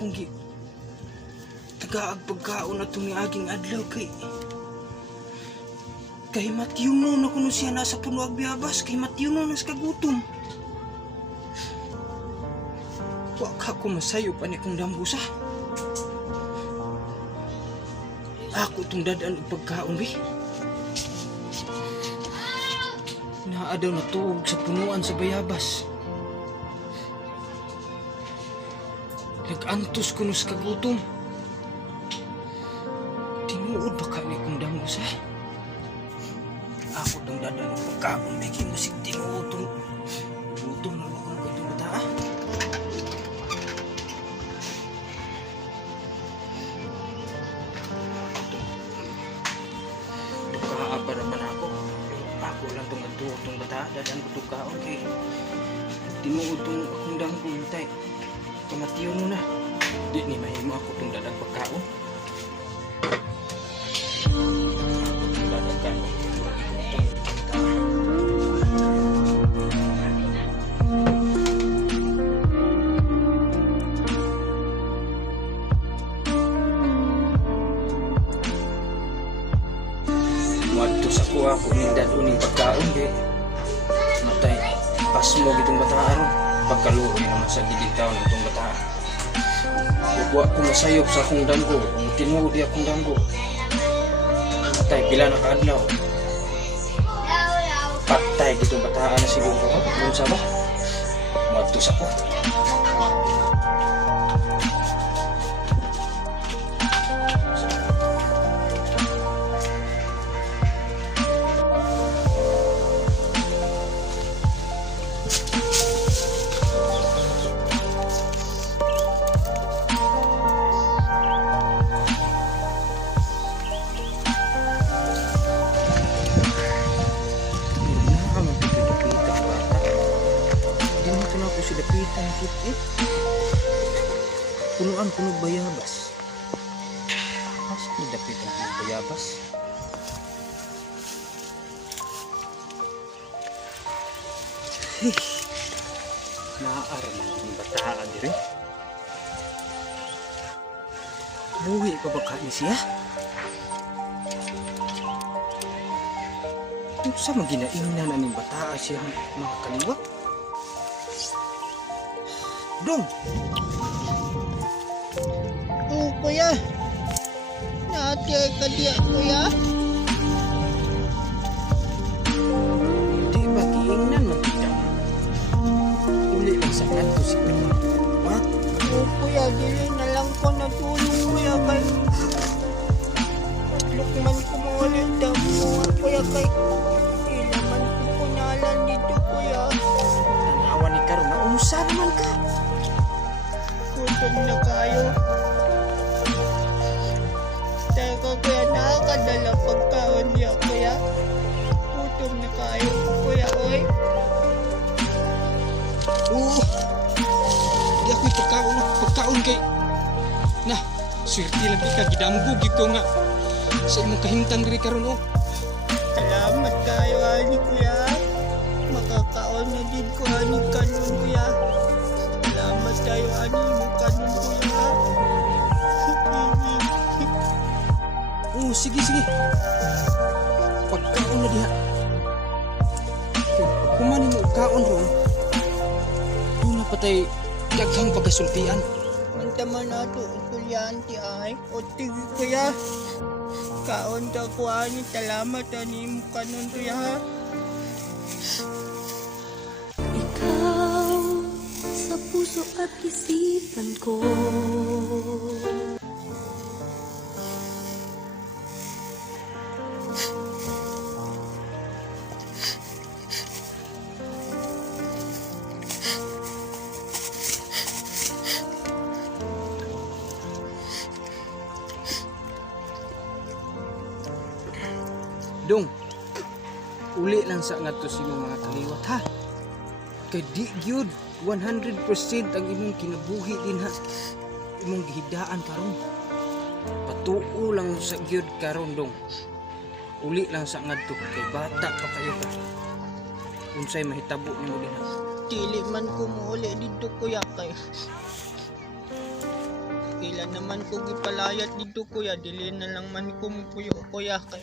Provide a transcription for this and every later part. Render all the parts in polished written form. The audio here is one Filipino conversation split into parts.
akong tagaag pagkaon na itong aging adlaw kay matyuno na kuno siya nasa puno ag biyabas, kay matyuno na sa kagutom. Waka ko masayo pa ni kong dambusa. Ako itong dadaan og pagkaon bi. Naa daw na tuog sa punuan sa bayabas. Nag-antos kuno sa kagutom. Tinuod ba ka ni kong dambusa? Ako itong dadaan og pagkaon bi, kay musik tinuod itong gutom na ako ng itong bata. Para man ako lang itong adto itong bata, dadaan ko itong kaon kay tinuod itong akong dangko hintay kamatiyo mo na, di ni mahimo ako itong dadang pagkaon. Ako itong dadang kaon wadto sa kuha ko ning daduning pagkaon di matay pasmo gitong bata aron pagkaluoy naman sa gilitaw ng itong bata. Huwag ko masayop sa akong danggo, tinuod di akong danggo matay pila na kaadlaw patay gitong bataan na siguro kung sa ba wadto sa ko. Dapitan kit punuan punog bayabas. Asa ni dapitan punog bayabas? Naaraman ng bataan diri. Buhi pa ba ni siya? Kung sa maginaingnan na ng bataan siya mga kaliwa? Dong! Oh, kuya. Naatay ka diya, kuya. Di ba kiingnan man kita? Uli lang sa kanto si Dong. Ha? Oh, kuya, dili na lang ko natulong, kuya, kay lukman ko mawala daw mo, kuya, kay ilaman ko punalan dito, kuya. Tanawa ni Karon na umusa naman ka. Gutom na kayo. Teka, kuya, nakakadala pagkaon niya, kuya. Gutom na kayo, kuya, oy. Oo. Di ako'y pagkaon kay na, swerte lagi ka, gidambog ko nga sa imong kahimtang diri karon oh. Salamat kayo, ani, kuya. Makakaon na din ko, ani, kanon, kuya. Salamat kayo, ani, mo kanon, kuya. Oo, sige. Pagkaon na diha. Kung kumanin mo kaon ron, doon na patay daghang pagkasultian. Mantaman na ito, estudyante ay. O, tigil, kuya. Kaon ta ko, ani. Salamat, ani, mo kanon, kuya, ha. Ikaw sa puso at isipan ko. Dong, uli lang sa ngadto sa imong mga kaliwat ha. Kay di gyud 100% ang imong kinabuhi din ha. Imong gihidaan karon. Patuo lang sa gyud karon dong. Uli lang sa ngadto kay bata pa kayo ka. Unsay mahitabo nimo din ha. Dili man ko mo uli dito, kuya, kay Ilan naman ko gipalayat dito kuya, dili na lang man ko mupuyo kuya kay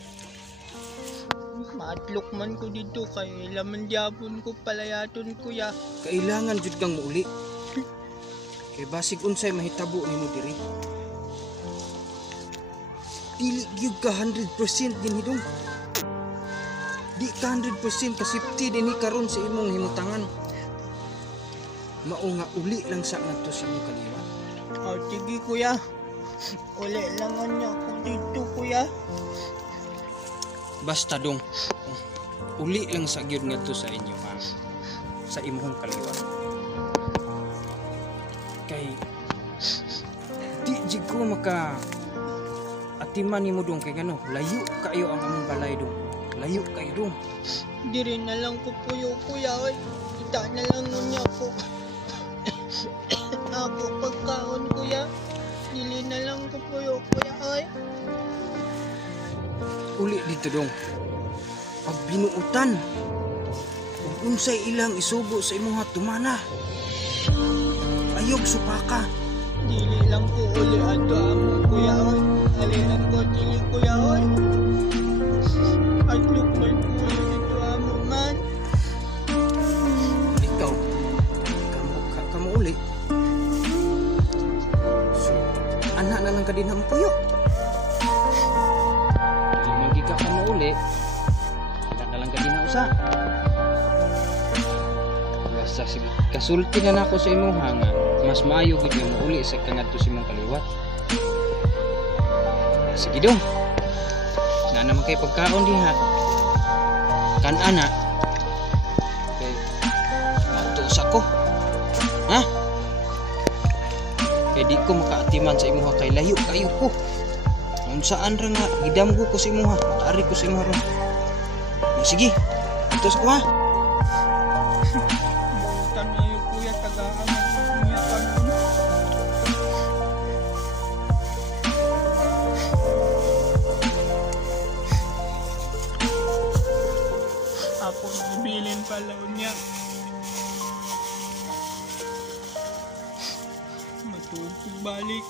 maatlok man ko dito kay ilan man gyapon ko palayaton kuya. Kailangan jud kang muuli. Kay basig unsay mahitabo nimo diri. Dili gyud ka 100% din hidong. Di ka 100% kasipti din ni karon sa imong himutangan. Mao nga uli lang sa ngadto sa imong kaliwa. Oh, sige kuya. Uli lang niya ako dito kuya. Basta dong. Uli lang sa gyud ngadto sa inyo ha. Sa imong kaliwa. Kay di jig ko maka atiman nimo dong kay gano layo kayo ang among balay dong. Layo kayo dong. Diri na lang ko puyo kuya oy. Kita na lang niya ako. Ako pagkaon kuya. Dili na lang ko puyo kuya oy. Uli dito dong. Pag binuutan ug unsay ilang isugo sa imong tumana. Ayog supaka. Dili lang ko uli ato amo kuya oy. Ali lang ko dili kuya oy. Atlok man ko dito amo man. Ikaw kamu uli. So, anak na lang ka din ang puyo. Di magi ka kamu uli. Anak na lang ka din ang usa. Basta sige, kasulti na nako sa imong hanga. Mas maayo gid mo uli sa kangadto sa imong kaliwat. Sige dong. Na naman kay pagkaon diha. Kan ana. Okay. Matusa ko. Ha? Kay di ko makaatiman sa imuha kay layo kayo ko. Unsaan ra nga gidamgo ko sa imuha, mataari ko sa imuha ron. Sige. Ito sa ko ha. Butan na yung kuya tagaan niya kanon. Ako nabilin pala niya. Matutog balik.